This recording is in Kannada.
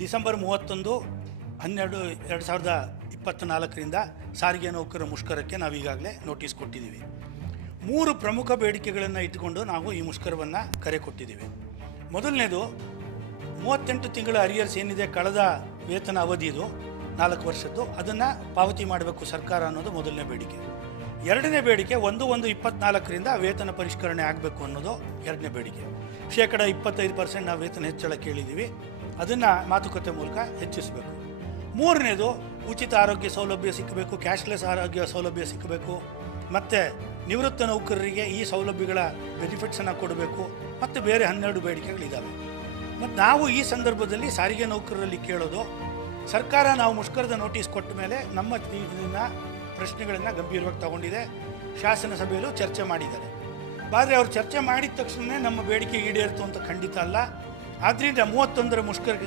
ಡಿಸೆಂಬರ್ 31/12/2024 ಸಾರಿಗೆ ನೌಕರರ ಮುಷ್ಕರಕ್ಕೆ ನಾವೀಗಾಗಲೇ ನೋಟಿಸ್ ಕೊಟ್ಟಿದ್ದೀವಿ. 3 ಪ್ರಮುಖ ಬೇಡಿಕೆಗಳನ್ನು ಇಟ್ಟುಕೊಂಡು ನಾವು ಈ ಮುಷ್ಕರವನ್ನು ಕರೆ ಕೊಟ್ಟಿದ್ದೀವಿ. ಮೊದಲನೇದು, 38 ತಿಂಗಳ ಅರಿಯರ್ಸ್ ಏನಿದೆ, ಕಳೆದ ವೇತನ ಅವಧಿದು 4 ವರ್ಷದ್ದು, ಅದನ್ನು ಪಾವತಿ ಮಾಡಬೇಕು ಸರ್ಕಾರ ಅನ್ನೋದು ಮೊದಲನೇ ಬೇಡಿಕೆ. ಎರಡನೇ ಬೇಡಿಕೆ 1/1/24 ವೇತನ ಪರಿಷ್ಕರಣೆ ಆಗಬೇಕು ಅನ್ನೋದು ಎರಡನೇ ಬೇಡಿಕೆ. 25% ನಾವು ವೇತನ ಹೆಚ್ಚಳ ಕೇಳಿದ್ದೀವಿ, ಅದನ್ನು ಮಾತುಕತೆ ಮೂಲಕ ಹೆಚ್ಚಿಸಬೇಕು. ಮೂರನೇದು, ಉಚಿತ ಆರೋಗ್ಯ ಸೌಲಭ್ಯ ಸಿಕ್ಕಬೇಕು, ಕ್ಯಾಶ್ಲೆಸ್ ಆರೋಗ್ಯ ಸೌಲಭ್ಯ ಸಿಕ್ಕಬೇಕು, ಮತ್ತು ನಿವೃತ್ತ ನೌಕರರಿಗೆ ಈ ಸೌಲಭ್ಯಗಳ ಬೆನಿಫಿಟ್ಸನ್ನು ಕೊಡಬೇಕು, ಮತ್ತು ಬೇರೆ 12 ಬೇಡಿಕೆಗಳಿದ್ದಾವೆ. ಮತ್ತು ನಾವು ಈ ಸಂದರ್ಭದಲ್ಲಿ ಸಾರಿಗೆ ನೌಕರರಲ್ಲಿ ಕೇಳೋದು, ಸರ್ಕಾರ ನಾವು ಮುಷ್ಕರದ ನೋಟಿಸ್ ಕೊಟ್ಟ ಮೇಲೆ ನಮ್ಮ ಪ್ರಶ್ನೆಗಳನ್ನು ಗಂಭೀರವಾಗಿ ತಗೊಂಡಿದೆ, ಶಾಸನ ಸಭೆಯಲ್ಲೂ ಚರ್ಚೆ ಮಾಡಿದ್ದಾರೆ. ಆದರೆ ಅವರು ಚರ್ಚೆ ಮಾಡಿದ ತಕ್ಷಣ ನಮ್ಮ ಬೇಡಿಕೆ ಈಡೇರಿತು ಅಂತ ಖಂಡಿತ ಅಲ್ಲ. ಆದ್ದರಿಂದ 31ರ ಮುಷ್ಕರ